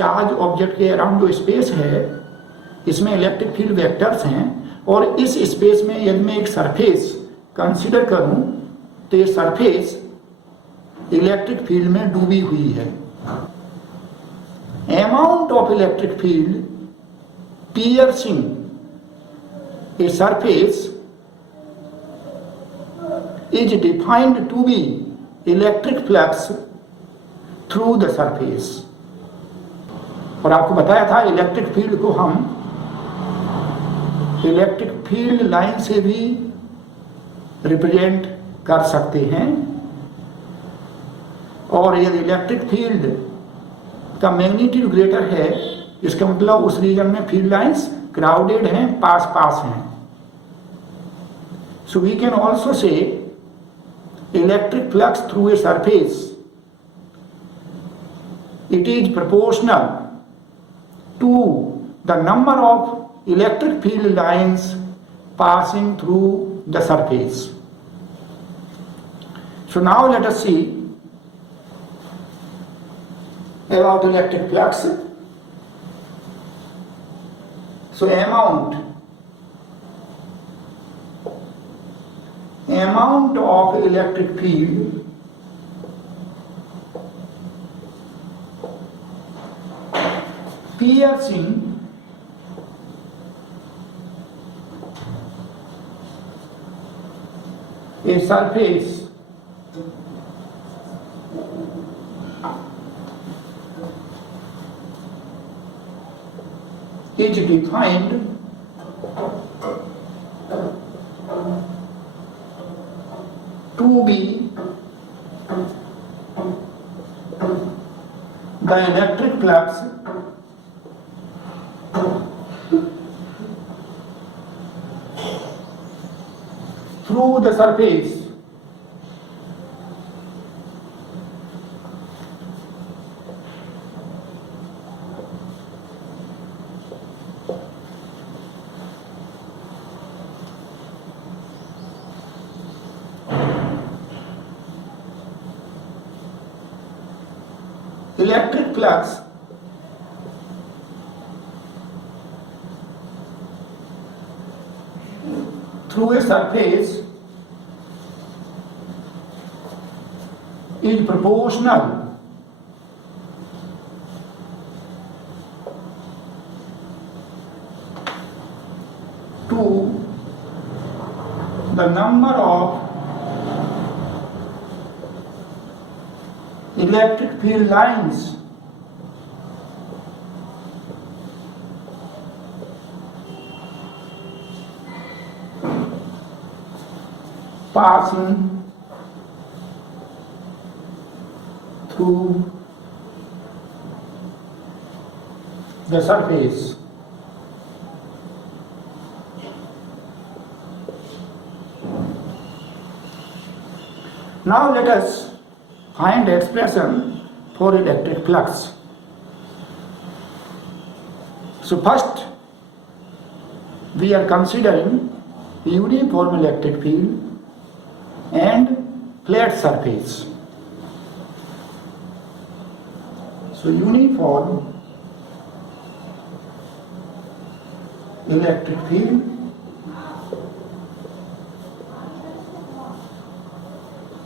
Charge object के around जो space है इसमें इलेक्ट्रिक फील्ड वेक्टर्स हैं, और इस स्पेस में यदि मैं एक सरफेस कंसीडर करूं तो ये सरफेस इलेक्ट्रिक फील्ड में डूबी हुई है। Amount of electric field piercing a surface is defined to be electric flux through the surface। और आपको बताया था इलेक्ट्रिक फील्ड को हम इलेक्ट्रिक फील्ड लाइन से भी रिप्रेजेंट कर सकते हैं, और यदि इलेक्ट्रिक फील्ड का मैग्नीट्यूड ग्रेटर है इसका मतलब उस रीजन में फील्ड लाइंस क्राउडेड हैं, पास पास हैं। So we can also say electric flux through a surface, it is proportional to the number of electric field lines passing through the surface। So now let us see about electric flux। So amount of electric field piercing a surface is defined to be the electric flux through the surface electric flux through a surface is proportional to the number of electric field lines passing through the surface। Now let us find expression for electric flux। So first we are considering uniform electric field and flat surface। So uniform electric field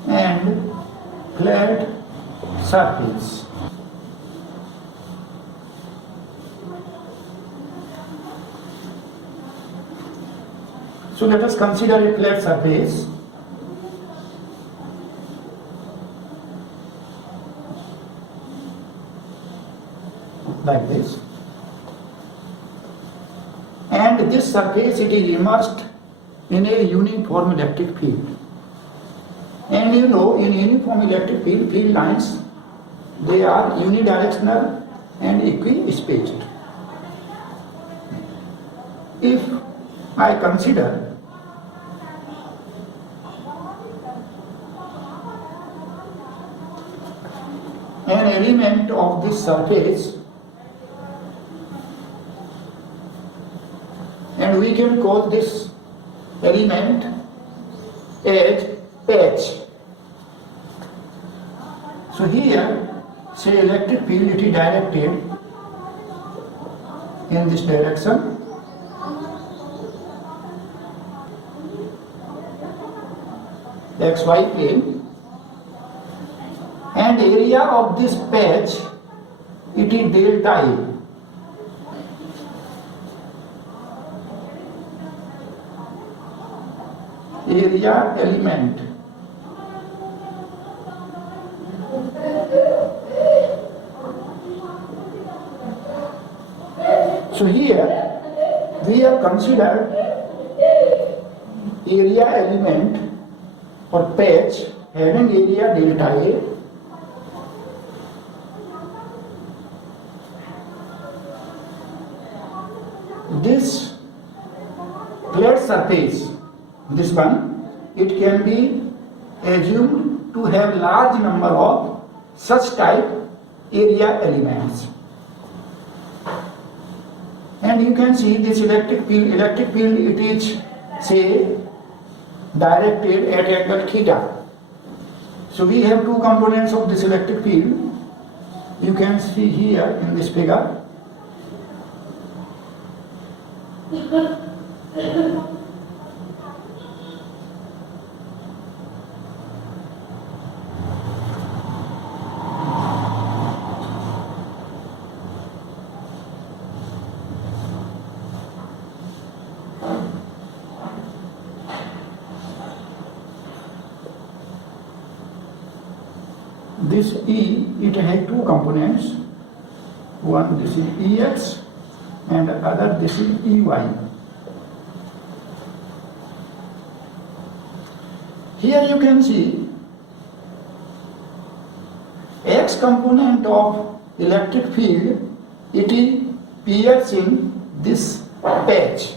and flat surface। So let us consider a flat surface like this, and this surface it is immersed in a uniform electric field, and you know in uniform electric field, field lines they are unidirectional and equispaced। If I consider an element of this surface, and we can call this element as H। So here say electric field it is directed in this direction. XY plane, and area of this patch, it is delta A. Area element. So here we have considered area element or patch having area delta A, this plate surface, this one, it can be assumed to have large number of such type area elements. And you can see this electric field, it is say directed at angle theta. So we have two components of this electric field. You can see here in this figure. This E, it has two components. One, this is EX, and other, this is EY. Here you can see X component of electric field, it is piercing this patch,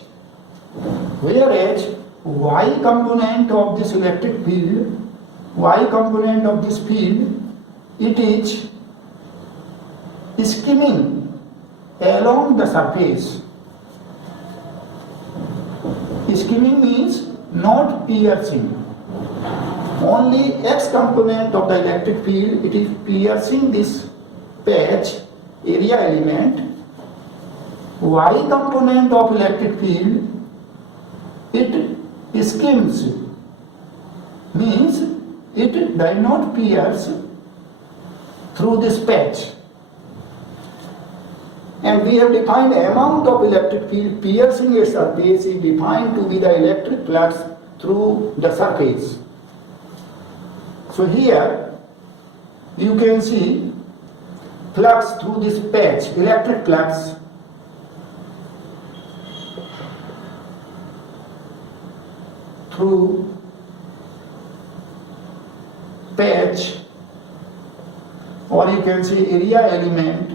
whereas Y component of this electric field, Y component of this field, it is skimming along the surface. Skimming means not piercing. Only X component of the electric field, it is piercing this patch, area element. Y component of electric field, it skims, means it does not pierce through this patch. And we have defined amount of electric field piercing a surface is defined to be the electric flux through the surface. So here you can see flux through this patch, electric flux through patch, or you can say area element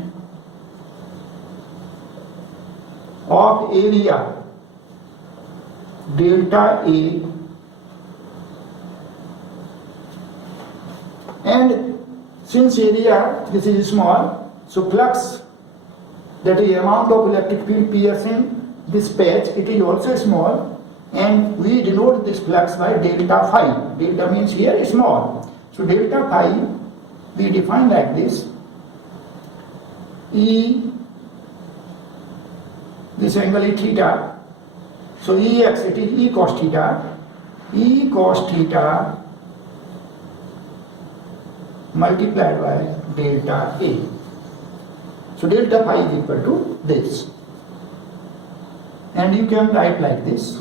of area delta A, and since area this is small, so flux, that is amount of electric field piercing this patch, it is also small, and we denote this flux by delta phi. Delta means here is small. So delta phi we define like this: E, this angle is theta, so Ex, it is E cos theta, E cos theta multiplied by delta A. So delta phi is equal to this, and you can write like this: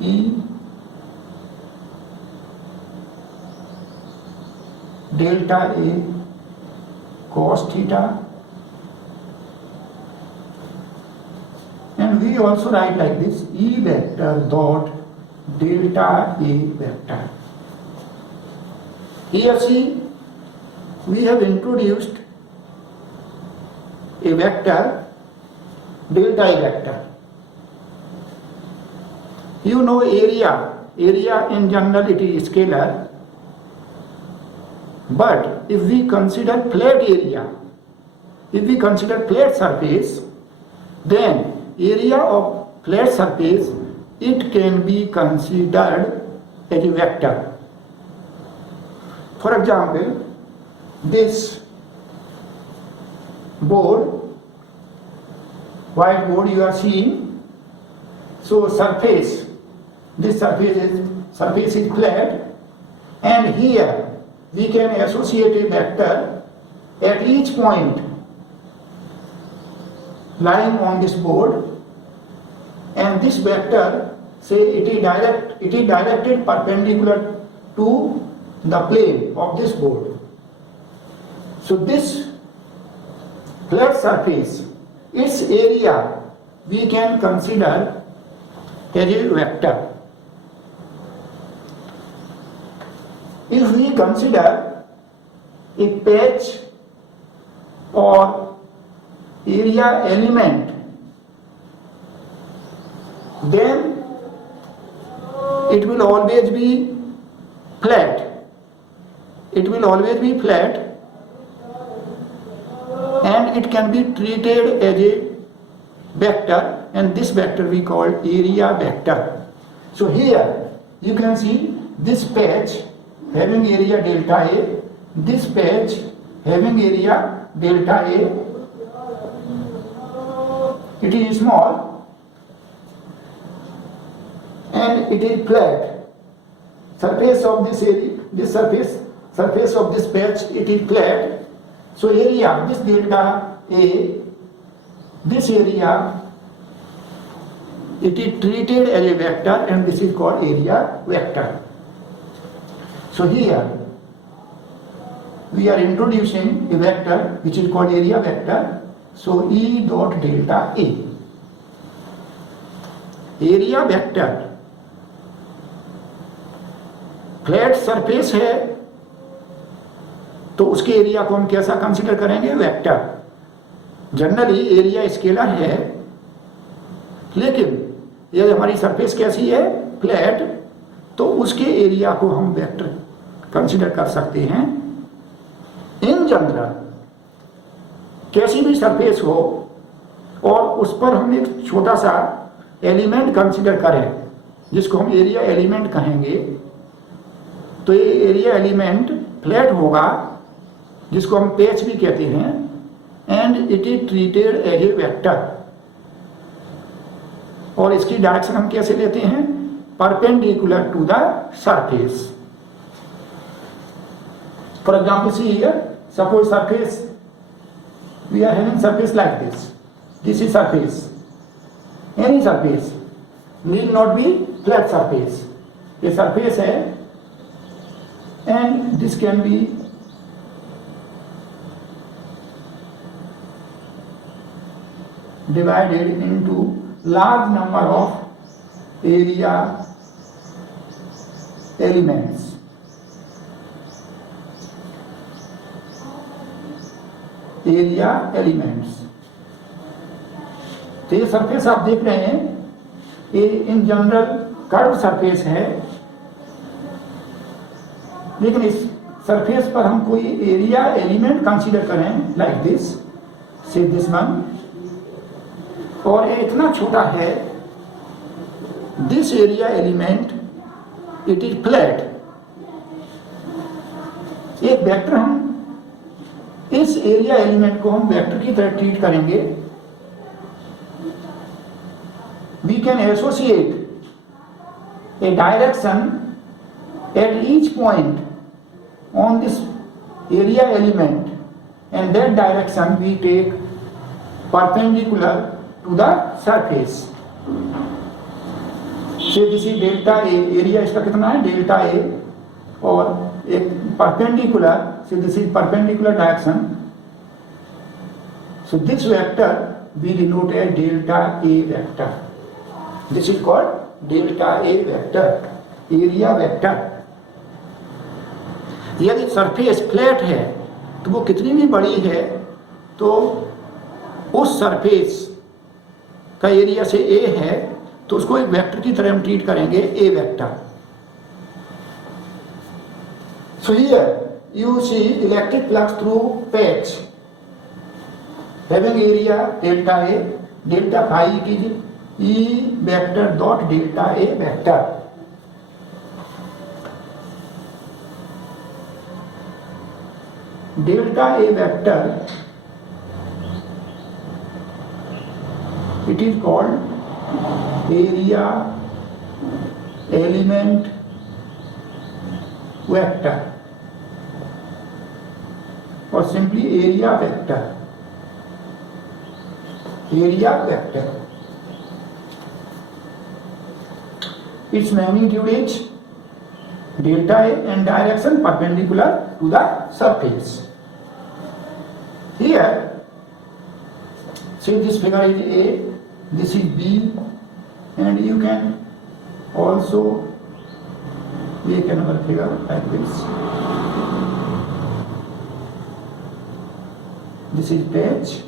E delta A cos theta, and we also write like this: E vector dot delta A vector. Here see, we have introduced a vector delta A vector. You know area in general it is scalar, but if we consider plate area, if we consider plate surface, then area of plate surface, it can be considered as a vector. For example, this board whiteboard you are seeing. So surface, this surface is flat, and here we can associate a vector at each point lying on this board, and this vector, say it is directed perpendicular to the plane of this board. So this flat surface, its area we can consider as a vector. If we consider a patch or area element, then it will always be flat. It will always be flat, and it can be treated as a vector, and this vector we call area vector. So here you can see this patch having area delta A, this patch having area delta A. It is small and it is flat. Surface of this area, this surface of this patch, it is flat. So area, this delta A, this area, it is treated as a vector, and this is called area vector. So here we are introducing a vector which is called area vector. So E dot delta A. Area vector, flat surface है तो उसके area को हम कैसा consider करेंगे? Vector. Generally area scalar है, लेकिन ये हमारी सरफेस कैसी है? फ्लैट, तो उसके एरिया को हम वेक्टर कंसीडर कर सकते हैं. इन जनरल कैसी भी सरफेस हो और उस पर हम एक छोटा सा एलिमेंट कंसीडर करें जिसको हम एरिया एलिमेंट कहेंगे, तो ये एरिया एलिमेंट फ्लैट होगा जिसको हम पैच भी कहते हैं, and it is treated as a vector. और इसकी डायरेक्शन हम कैसे लेते हैं? Perpendicular to the surface. For example see here, suppose surface, we are having surface like this. This is surface. Any surface need not be flat surface. ये surface है, and this can be divided into large number of area elements. Area elements. तो ये surface आप देख रहे हैं, ये in general curve surface है, लेकिन इस सरफेस पर हम कोई एरिया एलिमेंट कंसीडर करें लाइक दिस, से दिस वन, और ये इतना छोटा है, this area element it is flat. एक वेक्टर, हम इस एरिया एलिमेंट को हम वेक्टर की तरह ट्रीट करेंगे. We can associate a direction at each point on this area element, and that direction we take perpendicular to the surface. Say this is delta A, area इसका कितना है? Delta A, और एक perpendicular, so this is perpendicular direction. So this vector we denote as delta A vector. This is called delta A vector, area vector. यदि surface flat है तो वो कितनी भी बड़ी है तो उस सरफेस का एरिया से A है तो उसको एक वेक्टर की तरह हम ट्रीट करेंगे, A vector. So here you see electric flux through patch having area delta A, delta phi it is E vector dot delta A vector. Delta A vector It is called area element vector or simply area vector. Area vector. Its magnitude is delta A and direction perpendicular to the surface. Here, say this figure is A, this is B, and you can also make another figure like this. This is patch,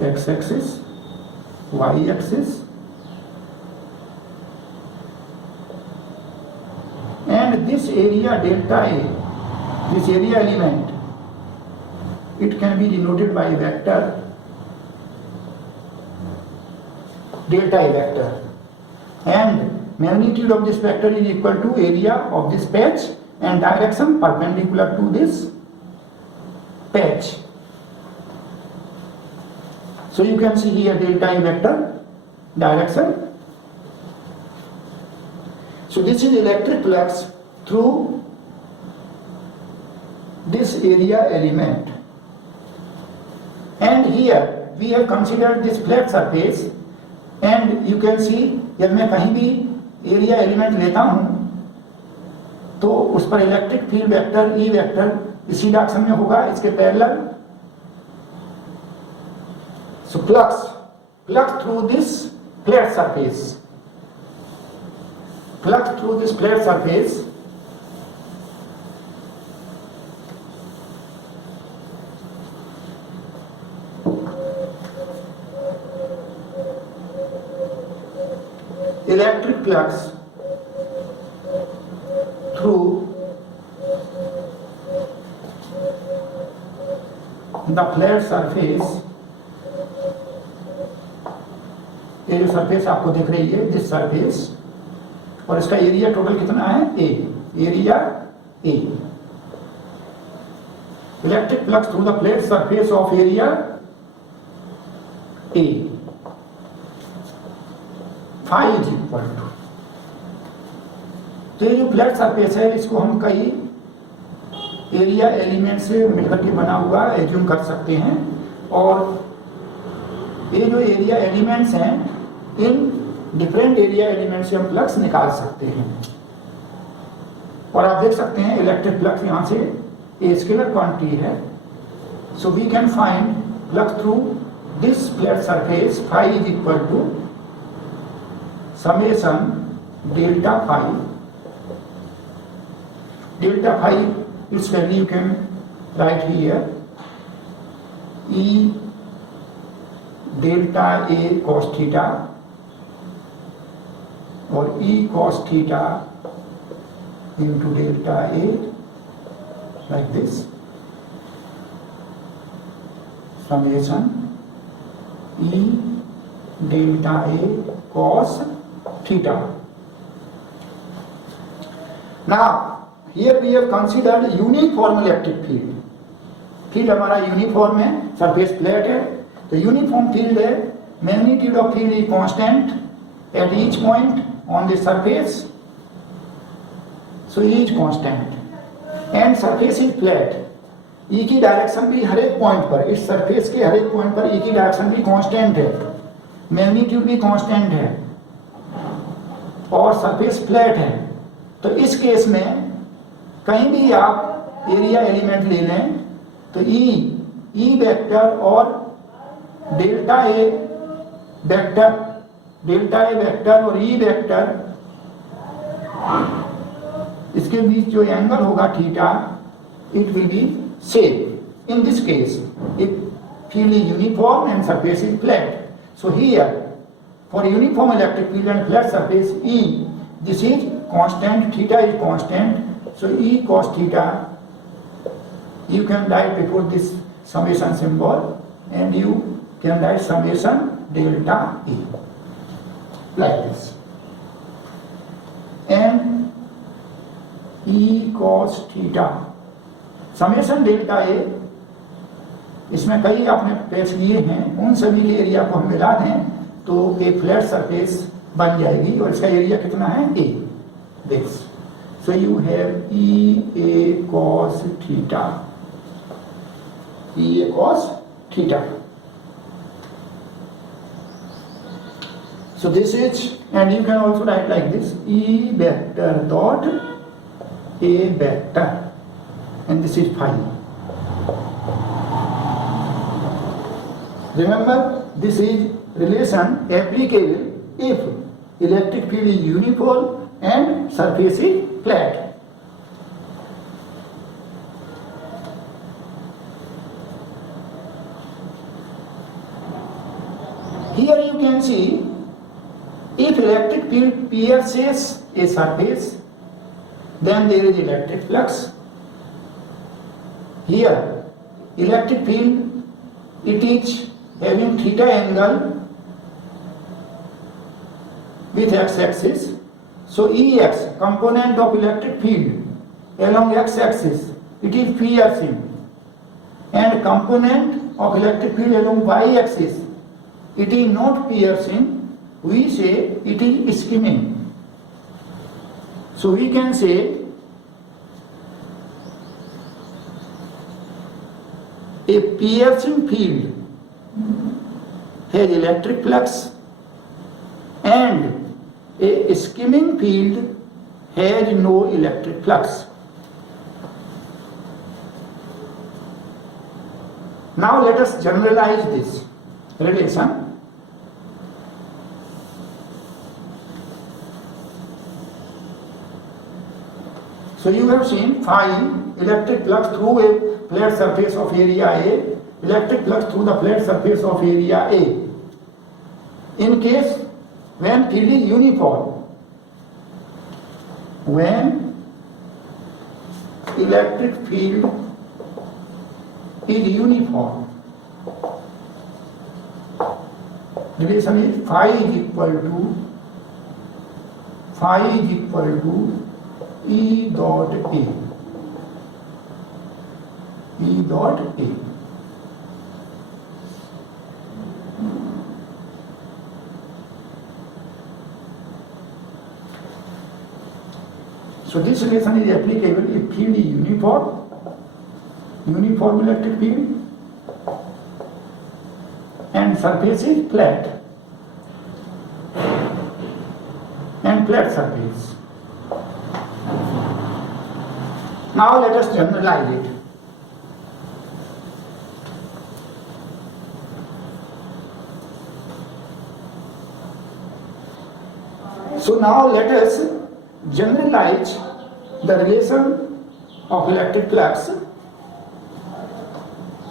x-axis, y-axis, and this area delta A, this area element, it can be denoted by vector delta A vector, and magnitude of this vector is equal to area of this patch and direction perpendicular to this patch. So you can see here delta A vector direction. So this is electric flux through this area element, and here we have considered this flat surface, and you can see जब मैं कहीं भी area element लेता हूं तो उस पर electric field vector E vector इसी डायरेक्शन में होगा, इसके parallel. So flux through this flat surface, flux through this flat surface electric flux through the flat surface. ये जो सरफेस आपको दिख रही है, दिस सरफेस, और इसका एरिया टोटल कितना है? A, area A. Electric flux through the flat surface of area A, phi is equal to. तो ये जो फ्लैट सरफेस है इसको हम कई एरिया एलिमेंट से मिलकर के बना हुआ एज्यूम कर सकते हैं, और ये जो एरिया एलिमेंट्स हैं इन डिफरेंट एरिया एलिमेंट से हम फ्लक्स निकाल सकते हैं. और आप देख सकते हैं इलेक्ट्रिक फ्लक्स यहाँ से ए स्केलर क्वांटिटी है. So we can find flux through this flat surface phi is equal to summation delta phi. Delta phi, its value you can write here, E delta A cos theta or E cos theta into delta A, like this, summation E delta A cos theta. Now here we have considered uniform electric field. Field हमारा uniform है, surface flat है, तो uniform field है. Magnitude of field is constant at each point on the surface, so E is constant and surface is flat. E की direction भी हर एक point पर, इस सरफेस के हर एक पॉइंट पर ई की डायरेक्शन भी कांस्टेंट है, मैग्नीट्यूड भी कांस्टेंट है, और सरफेस फ्लैट है. तो इस केस में कहीं भी आप एरिया एलिमेंट ले लें तो ई वेक्टर और डेल्टा ए वेक्टर और ई वेक्टर, इसके बीच जो एंगल होगा theta, it will be same. In this case if field is uniform and surface is flat. So here for uniform electric field and flat surface E, this is constant, theta is constant. So E cos theta, you can write before this summation symbol, and you can write summation delta E like this, and E cos theta summation delta A इसमें कई आपने patch लिए हैं, उन सभी के area को हम मिला दें तो एक फ्लैट सरफेस बन जाएगी और इसका एरिया कितना है A this. So you have E A cos theta, E A cos theta. So this is, and you can also write like this, E vector dot A vector, and this is phi. Remember, this is relation applicable if electric field is uniform and surface is flat. Here you can see, if electric field pierces a surface, then there is electric flux. Here, electric field, it is having theta angle with x-axis. So Ex, component of electric field along x-axis, it is piercing, and component of electric field along y-axis, it is not piercing. We say it is skimming. So we can say a piercing field has electric flux and a skimming field has no electric flux. Now let us generalize this relation. So you have seen phi, electric flux through a flat surface of area A, electric flux through the flat surface of area A. In case when field is uniform, when electric field is uniform, relation is phi is equal to E dot A. E dot A. So this relation is applicable if field is uniform electric field, and surface is flat, and flat surface. Now let us generalize it. So now let us generalize the relation of electric flux.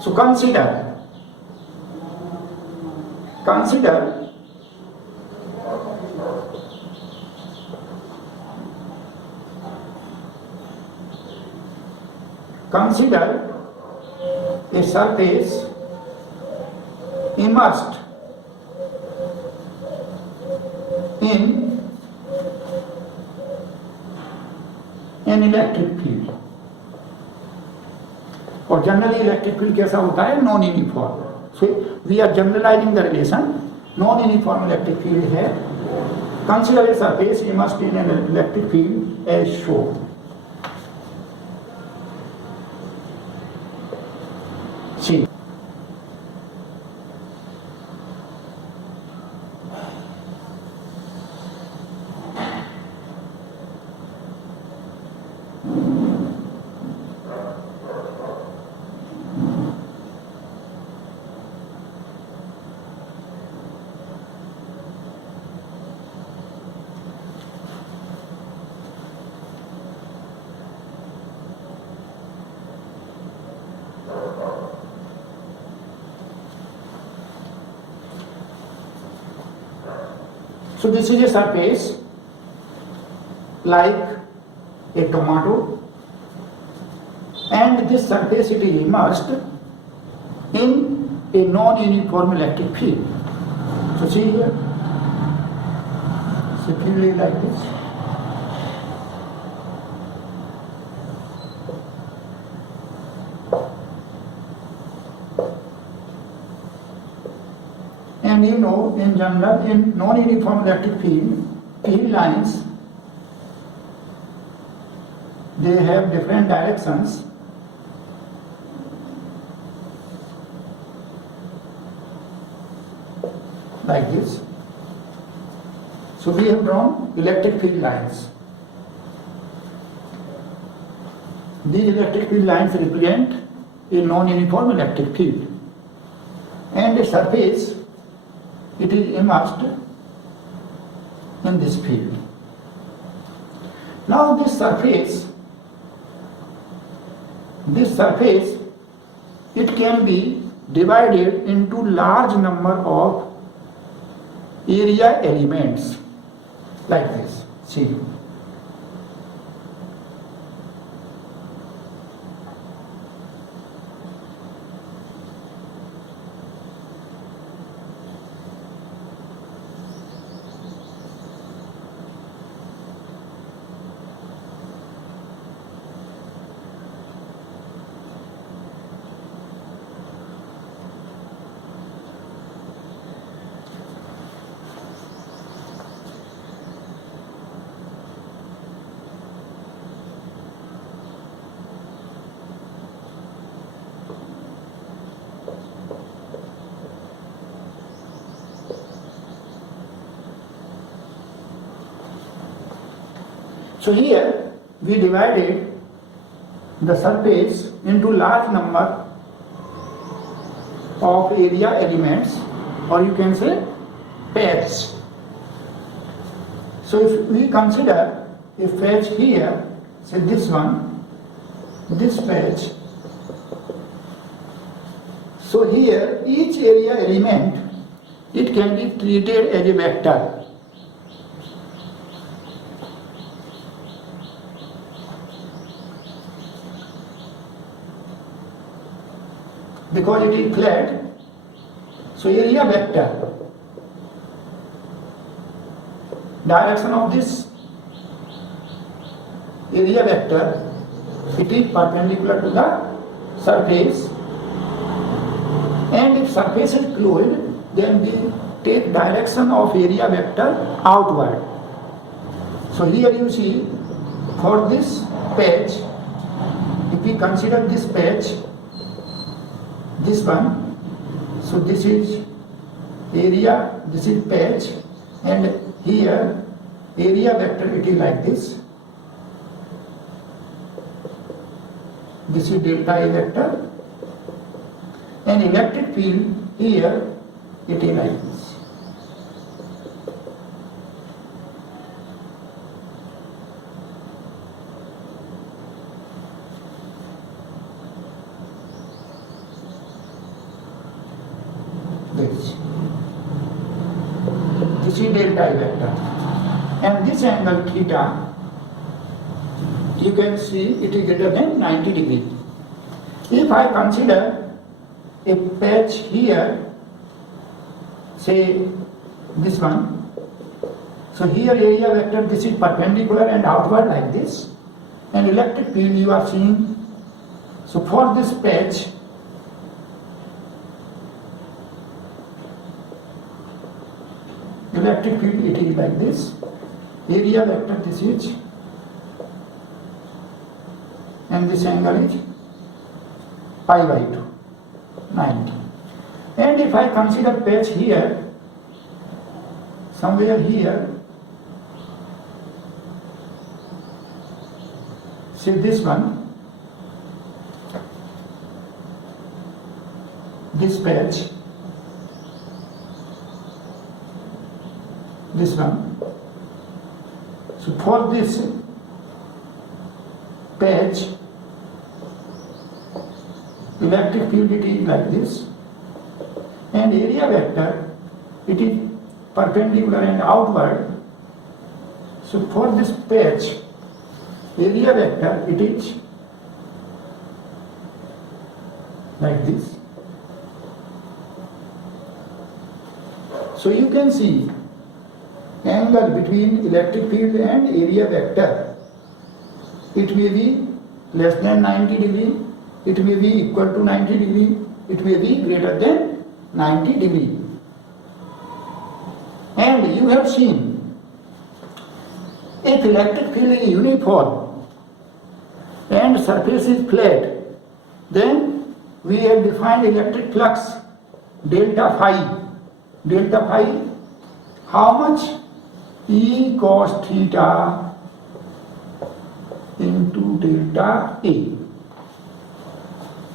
So consider a surface immersed in an electric field. और generally electric field कैसा होता है? Non uniform. So we are generalising the relation. Non uniform electric field है. Consider a surface immersed in an electric field as shown. See, so this is a surface like a tomato, and this surface it is immersed in a non-uniform electric field. So see here, so field is like this. And you know, in general, in non-uniform electric field lines, they have different directions. Like this. So we have drawn electric field lines. These electric field lines represent a non-uniform electric field. And a surface, it is immersed in this field. Now this surface, it can be divided into large number of area elements like this. See. So here we divided the surface into large number of area elements, or you can say patches. So if we consider a patch here, say this one, this patch. So here each area element, it can be treated as a vector. Because it is flat, so area vector, direction of this area vector, it is perpendicular to the surface, and if surface is closed, then we take direction of area vector outward. So here you see, for this patch, if we consider this patch, this one, so this is area, this is patch, and here area vector, it is like this. This is delta A vector, and electric field here, it is like this. This is delta A vector, and this angle theta, you can see it is greater than 90 degrees. If I consider a patch here, say this one, so here area vector, this is perpendicular and outward like this, and electric field you are seeing. So for this patch, electric field, it is like this, area vector, this is, and this angle is pi by 2, 90. And if I consider patch here, somewhere here, say this one, this patch, this one. So for this patch, electric field, it is like this, and area vector, it is perpendicular and outward. So for this patch, area vector, it is like this. So you can see angle between electric field and area vector, it may be less than 90 degree, it may be equal to 90 degree, it may be greater than 90 degree. you have seen, if electric field is uniform and surface is flat, then we have defined electric flux delta phi. Delta phi, how much? E cos theta into delta A.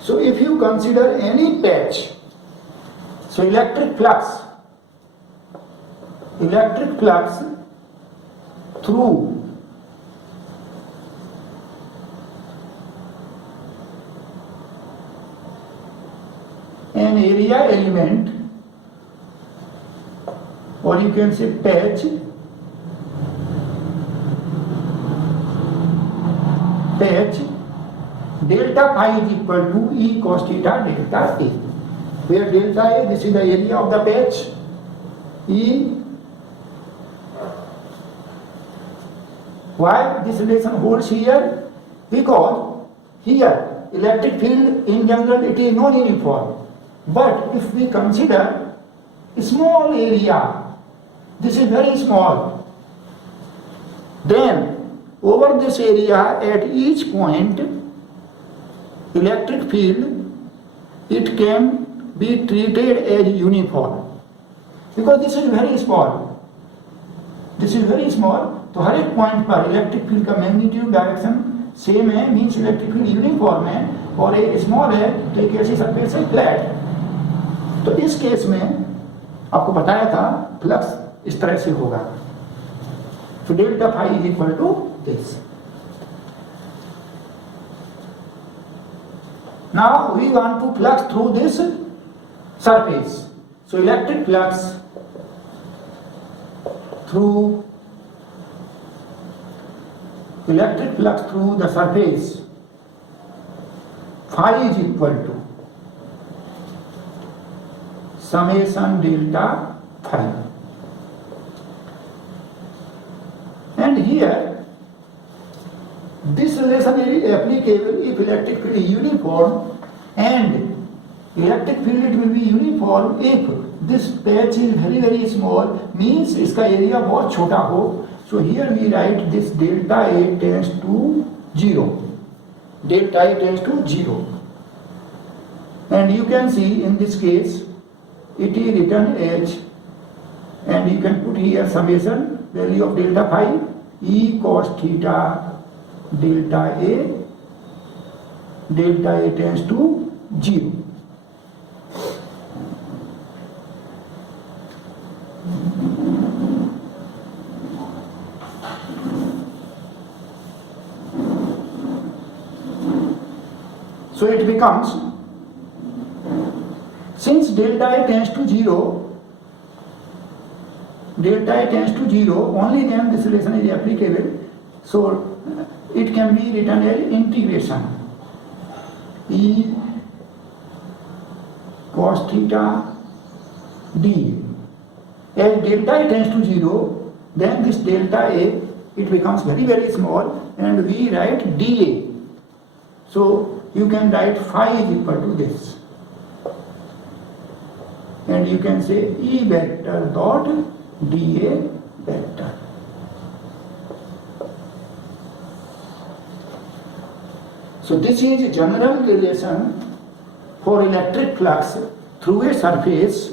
So if you consider any patch, so electric flux through an area element, or you can say patch, delta phi is equal to E cos theta delta A, where delta A, this is the area of the patch, E. Why this relation holds here? Because here electric field in general it is non-uniform, but if we consider a small area, this is very small, then over this area at each point electric field it can be treated as uniform, because this is very small, तो हर एक point पर electric field का magnitude direction same है, means electric field uniform है, और ये small है तो एक ऐसी सरफेस है फ्लैट। तो इस केस में आपको बताया था फ्लक्स इस तरह से होगा, तो delta phi is equal to this. Now we want to flux through this surface. So electric flux through the surface phi is equal to summation delta phi. And here this relation is applicable if electric field is uniform, and electric field it will be uniform if this patch is very very small, means इसका area बहुत छोटा हो। So here we write this delta A tends to 0. Delta A tends to 0. And you can see in this case it is written as, and you can put here summation value of delta phi E cos theta delta A tends to 0. So it becomes, since delta A tends to 0, only then this relation is applicable. So it can be written as integration E cos theta d. As delta A tends to 0, then this delta A it becomes very very small, and we write dA. So you can write phi is equal to this, and you can say E vector dot dA vector. So this is a general relation for electric flux through a surface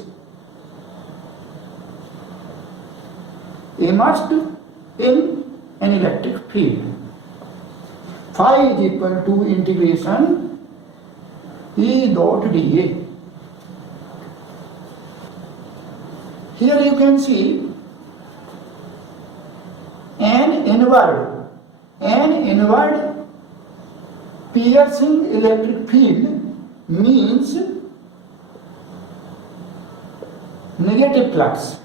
immersed in an electric field. Phi is equal to integration E dot dA. Here you can see an inward piercing electric field means negative flux.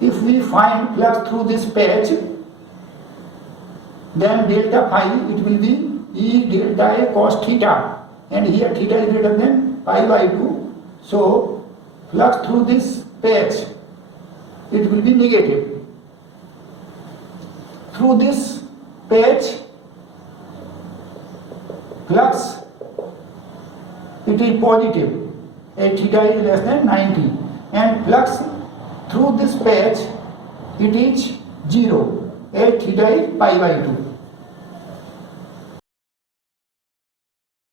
If we find flux through this patch, then delta phi it will be E delta A cos theta, and here theta is greater than pi by 2. So flux through this patch it will be negative. Through this patch flux it is positive, and theta is less than 90, and flux through this patch it is 0 as theta is pi by 2.